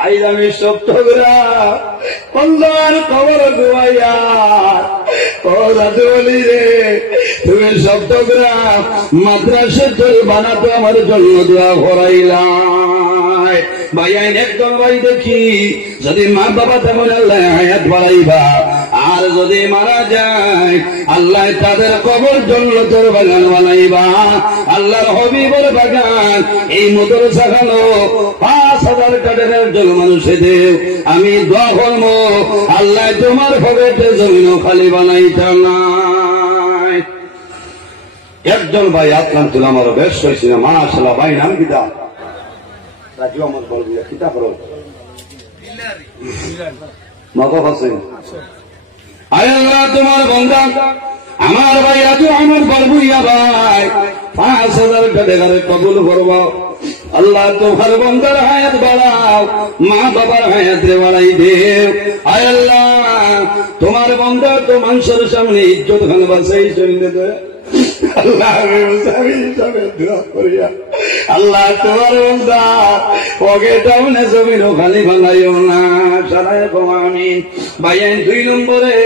আইজ আমি সপ্তগ্রা বন্দার খবর দুয়াইয়া ও দাদু বলি রে তুমি সপ্তগ্রা মাদ্রাসা চল বানাতে আমার জন্য দোয়া করাইলাই। ভাই আইন একদম ভাই দেখি যদি মা বাবা তেমন আল্লাহ হায়াত বাড়াইবা, আর যদি মারা যায় আল্লাহ তাদের কবর জান্নাতের বাগান বানাইবা। আল্লাহর হবিবের বাগান এই মাদ্রাসা খানো 5,000 টাকার একজন মানুষেদের আমি দোয়া করব আল্লাহ তোমার পকেটে জমিন খালি বানাইতাম না। একজন ভাই আপনার তুলে আমার বেশ হয়েছিল মাশাআল্লাহ। ভাই নাম কিতা? রাজু আমার বলবি কিতা করো মত হোসেন। আয় আল্লাহ তোমার বন্দা আমার ভাই রাজু আমার বলবুইয়া ভাই 5,000 টাকার কবুল করবো। আল্লাহ তোমার বন্দার হায়াত বাড়াও, মা বাবার হায়াত বাড়াই দেও। আয় আল্লাহ তোমার বন্দা তো মানুষের সামনে ইজ্জত খান বাসাই চলে দে। আল্লাহ আল্লাহ তোমার বন্দা ওকে টাউনে জমিন খালি বানাইও না সারায় আমি। ভাইয়ের 2 নম্বরে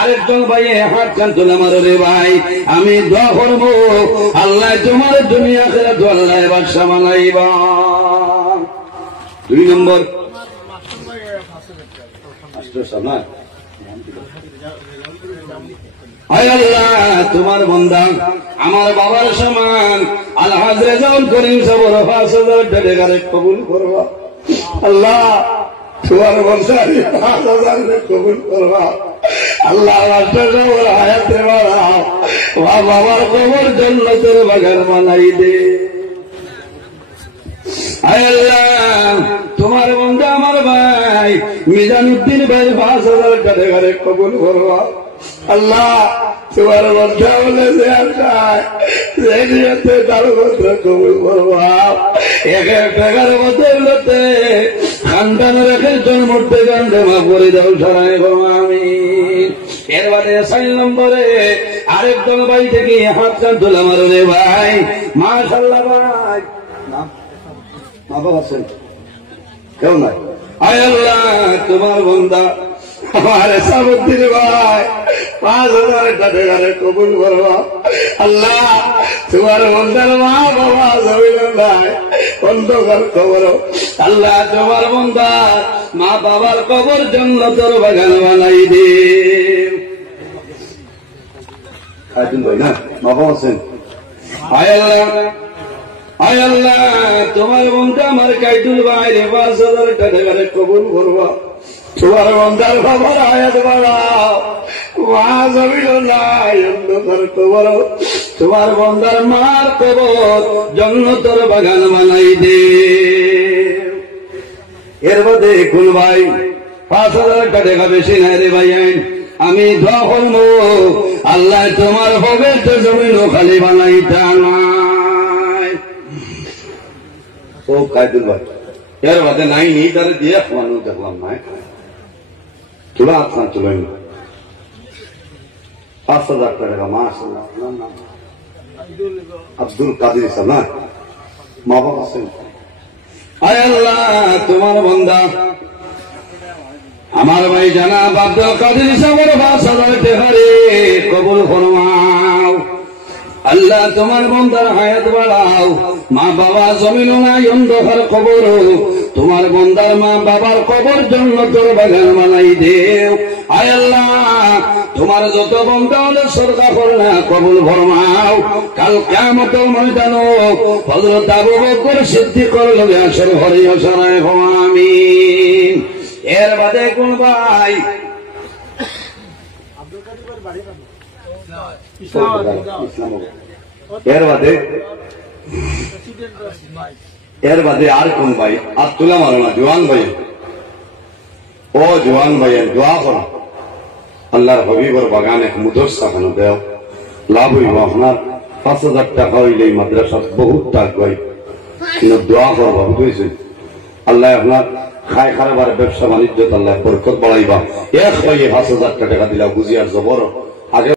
আরেকজন ভাইয়ে হাত কান তুলে মারো রে ভাই আমি দোয়া করবো আল্লাহ তোমার দুনিয়া খেলা তো আল্লাহ বাদশা বানাইবা। 2 নম্বর আয় আল্লাহ তোমার বন্দা আমার বাবার সমান আলহাজ রেজাউল করিম সাহেবের 5,000 টাকার কবুল করবা। আল্লাহ তোমার বন্দা 5,000 কবুল করবা। আল্লাহ হায়াতে বাড়াও, বাবার কবর জান্নাতের বাগান বানাই দে। আয় আল্লাহ তোমার বন্দা আমার ভাই মিজানুদ্দিন ভাই 5,000 টাকার কবুল করবা। আল্লাহ তোমার বন্ধা বলে তার মধ্যে কবুল করবা। 1,000 টাকার বদলতে খানদান রেখে জন্মতে গান্ধে মা করে দাও সারায় আমি। এর বাদে 4 নম্বরে আরেকজন ভাই থেকে হাত কান তোলা মারো রে ভাই মাশাআল্লাহ ভাই মা বাবা আছেন কেউ নাই। আয় আল্লাহ তোমার বন্দা আমার সাবুদ্দিন ভাই 5,000 টাকার কবুল করবা। আল্লাহ তোমার বন্দার মা বাবা জমিন নাই অন্ধকার কবর। আল্লাহ তোমার বন্দা মা বাবার কবর জান্নাতের বাগান বানাই দে। ভাই না মা বাবা আছেন। আয় আল্লাহ তোমার বন্দা আমার কাইদুল ভাই 5,000 টাকার কবুল করবা। তোমার বন্দার বাবার হায়াত বাড়াও, মা জমিন নাই অন্ধকার কবর। তোমার বন্দার মার কবর জান্নাতের বাগান বানাই দে। এর বাদে কোন ভাই 5,000 টাকা বেশি নাই রে ভাই আমি দোয়া করব আল্লাহ তোমার হবে তো জমিন খালি বানাইতা নাই। ও কাইদুল ভাই এর বাদে নাই নি তারা দিয়ে মানুষ দেখলাম নাই তোলা আপনার চলেন 5,000 টাকা মাশাআল্লাহ। আব্দুল কাদের সাহেব না মা বাবা আছেন। আয় আল্লাহ তোমার বন্দা আমার ভাই জানাব আব্দুল কাদের সাহেবের 5,000 টাকা কবুল ফরমাও। আল্লাহ তোমার বন্দার হায়াত বাড়াও, মা বাবা জমিন নাই অন্ধকার কবর। তোমার বন্দার মা বাবার কবর জান্নাতের বাগান বানাই দেও। আয় আল্লাহ তোমার যত বন্দা হলে সরকার করে না কবুল ফরমাও। কাল কিয়ামতের ময়দানে হযরত আবু বকর সিদ্দিকের লগে আসর হরিয়া সারায় আমিন। এর বাদে কোন ভাই এর বাদে আর কোন ভাই আর তুলা মারো না জোয়ান ভাই ও জোয়ান ভাইয়ের দোয়া করো আল্লাহর হবিবর বাগানে মুদরসা খানো দেও লাভ হইব আপনার 5,000 টাকা হইলে মাদ্রাসা বহুত টাকা হয় কিন্তু দোয়া করবো বুঝেছেন আল্লাহ আপনার খায় খারাপ ব্যবসা বাণিজ্য আল্লাহ বরকত বাড়াইবা। 5,000 টাকা দিলা বুঝিয়ার জবর আগে